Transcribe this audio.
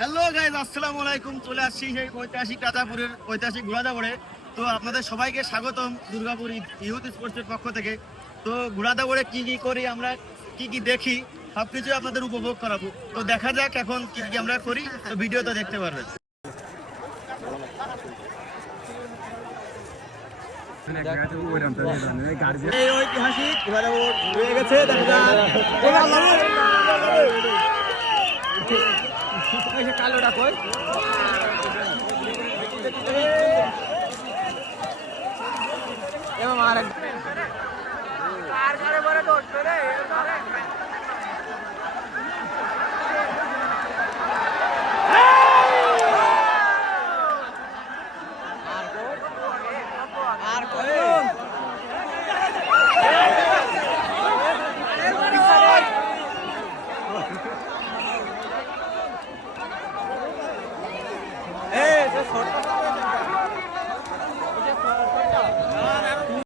Hello guys, আসসালামু আলাইকুম। চলে আসছি সেই ঐতিহাসিক রাজাপুরের ঐতিহাসিক ঘোড়াদৌড়ে। তো আপনাদের সবাইকে স্বাগতম দুর্গাপুর ইউথ স্পোর্টসের পক্ষ থেকে। তো ঘোড়াদৌড়ে কি কি করি আমরা, কি কি দেখি, সবকিছু আপনাদের উপভোগ করাবো। তো দেখা যাক এখন কি কি আমরা করি, তো ভিডিওতে দেখতে পারবেন। এই ঐতিহাসিক ঘোড়াদৌড় হয়ে গেছে, দেখা যাক। কালোটা কই